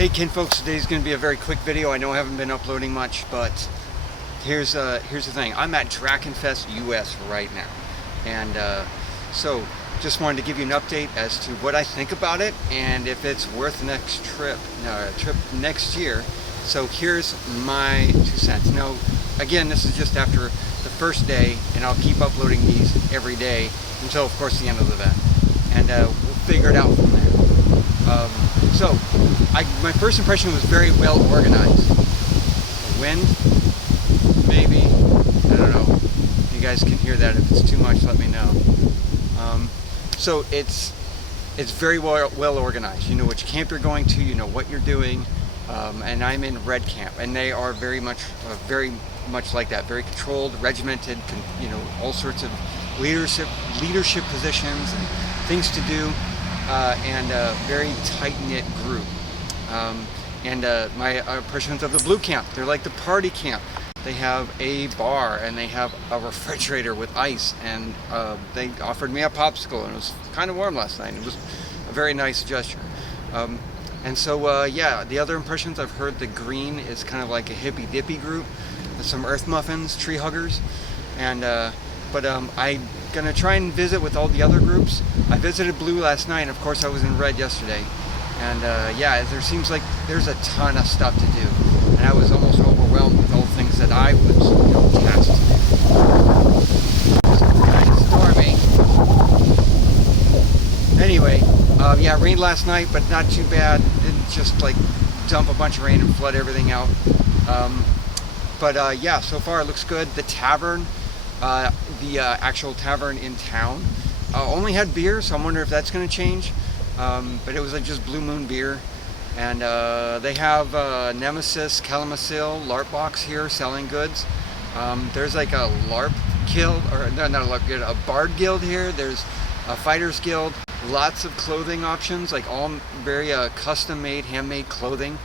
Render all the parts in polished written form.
Hey Ken folks, today's going to be a very quick video. I know I haven't been uploading much, but here's the thing. I'm at Drachenfest US right now, and so just wanted to give you an update as to what I think about it and if it's worth the trip next year. So here's my 2 cents. Now, again, this is just after the first day, and I'll keep uploading these every day until, of course, the end of the event, and we'll figure it out from there. So, my first impression was very well organized. The wind, maybe, I don't know. If you guys can hear that. If it's too much, let me know. So it's very well organized. You know which camp you're going to. You know what you're doing. And I'm in Red Camp, and they are very much like that. Very controlled, regimented. You know, all sorts of leadership positions and things to do. And a very tight-knit group. My impressions of the Blue Camp, they're like the party camp. They have a bar and they have a refrigerator with ice, and they offered me a popsicle, and it was kind of warm last night. It was a very nice gesture. And so, yeah, the other impressions, I've heard the Green is kind of like a hippy-dippy group. There's some earth muffins, tree huggers, and but I'm gonna try and visit with all the other groups. I visited Blue last night, and of course I was in Red yesterday. And yeah, there seems like there's a ton of stuff to do, and I was almost overwhelmed with all the things that I was, tasked to do. It's kind of stormy. Anyway, yeah, it rained last night, but not too bad. Didn't just like dump a bunch of rain and flood everything out. Yeah, so far it looks good. The tavern, the actual tavern in town, only had beer, so I'm wondering if that's going to change. But it was like just Blue Moon beer, and they have Nemesis, Kalamazoo, LARP box here selling goods. There's like a LARP guild, or no, not a LARP guild, a Bard guild here. There's a Fighters Guild. Lots of clothing options, like all very custom-made, handmade clothing.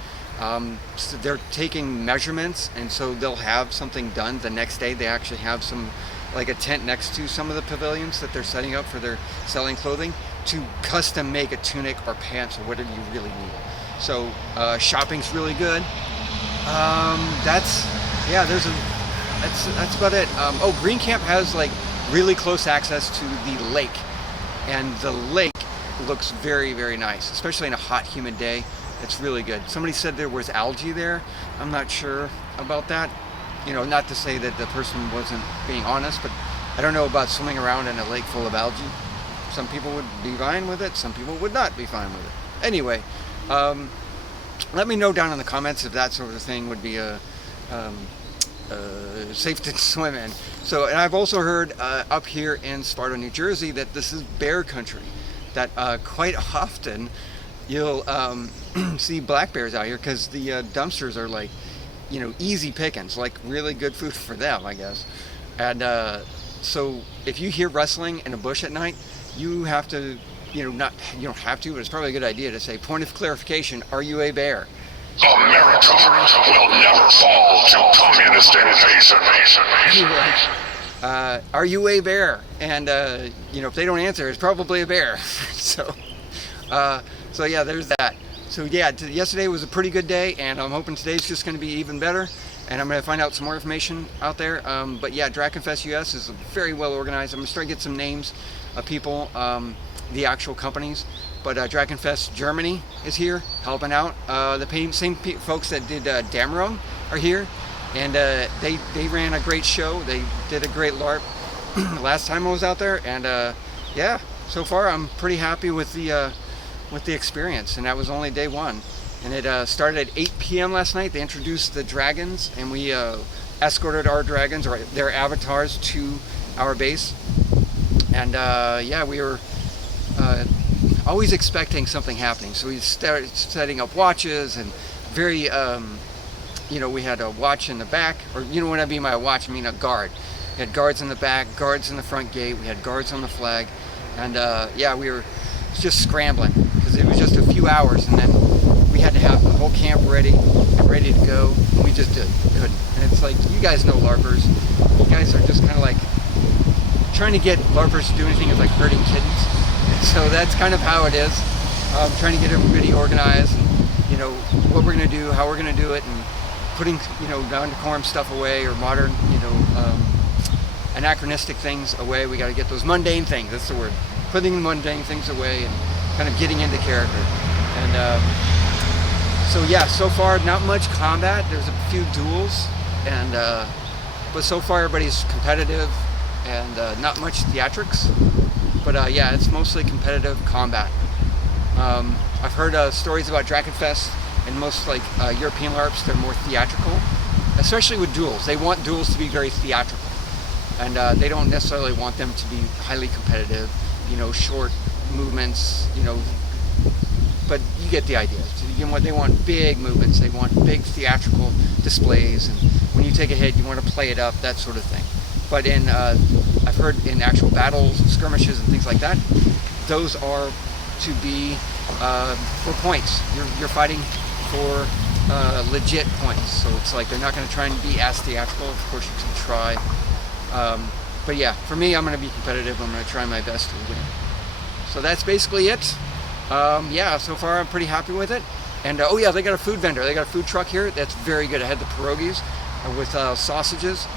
So they're taking measurements, and so they'll have something done the next day. They actually have some, like a tent next to some of the pavilions that they're setting up for their selling clothing to custom make a tunic or pants or whatever you really need. So shopping's really good. That's about it. Oh, Green Camp has like really close access to the lake, and the lake looks very, very nice, especially in a hot, humid day. It's really good. Somebody said there was algae there. I'm not sure about that. You know, not to say that the person wasn't being honest, but I don't know about swimming around in a lake full of algae. Some people would be fine with it, some people would not be fine with it. Anyway, let me know down in the comments if that sort of thing would be safe to swim in. So, and I've also heard up here in Sparta, New Jersey, that this is bear country, that quite often you'll see black bears out here, because the dumpsters are like, easy pickings, like really good food for them, I guess. And so if you hear rustling in a bush at night, you have to, you don't have to, but it's probably a good idea to say, point of clarification, are you a bear? America will never fall to communist invasion. Are you a bear? And, if they don't answer, it's probably a bear. So yeah, there's that. So yeah, yesterday was a pretty good day, and I'm hoping today's just going to be even better, and I'm going to find out some more information out there. But yeah, Drachenfest US is very well organized. I'm going to start to get some names of people, the actual companies. But Drachenfest Germany is here helping out. The same folks that did Dameron are here, and they ran a great show. They did a great LARP last time I was out there, and yeah, so far I'm pretty happy with the experience, and that was only day one. And it started at 8 p.m. last night. They introduced the dragons, and we escorted our dragons, or their avatars, to our base. And yeah, we were always expecting something happening. So we started setting up watches, and very, we had a watch in the back, or when I mean by a watch, I mean a guard. We had guards in the back, guards in the front gate. We had guards on the flag, and yeah, we were just scrambling, because it was just a few hours, and then we had to have the whole camp ready to go, and we just couldn't. And it's like, you guys know LARPers. You guys are just kind of like trying to get LARPers to do anything is like hurting kittens. So that's kind of how it is. Trying to get everybody organized. And you know, what we're going to do, how we're going to do it, and putting, you know, non-decorum stuff away, or modern, you know, anachronistic things away. We got to get those mundane things, that's the word, putting the mundane things away and kind of getting into character. And so yeah, so far not much combat. There's a few duels, and but so far everybody's competitive and not much theatrics. But yeah, it's mostly competitive combat. I've heard stories about Drachenfest, and most like European LARPs, they're more theatrical, especially with duels. They want duels to be very theatrical, and they don't necessarily want them to be highly competitive, you know, short movements, you know, but you get the idea. You know, they want big movements, they want big theatrical displays, and when you take a hit, you want to play it up, that sort of thing. But in, I've heard in actual battles, skirmishes, and things like that, those are to be for points. You're fighting for legit points, so it's like they're not going to try and be as theatrical. Of course, you can try, but yeah, for me, I'm going to be competitive. I'm going to try my best to win. So that's basically it. Yeah, so far I'm pretty happy with it. And oh yeah, they got a food vendor. They got a food truck here. That's very good. I had the pierogies with sausages.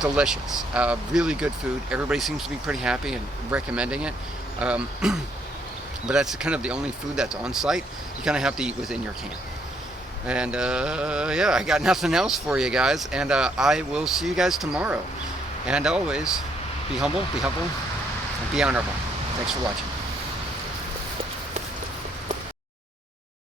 Delicious. Really good food. Everybody seems to be pretty happy and recommending it. But that's kind of the only food that's on site. You kind of have to eat within your camp. And yeah, I got nothing else for you guys. And I will see you guys tomorrow. And always, be humble, and be honorable. Thanks for watching.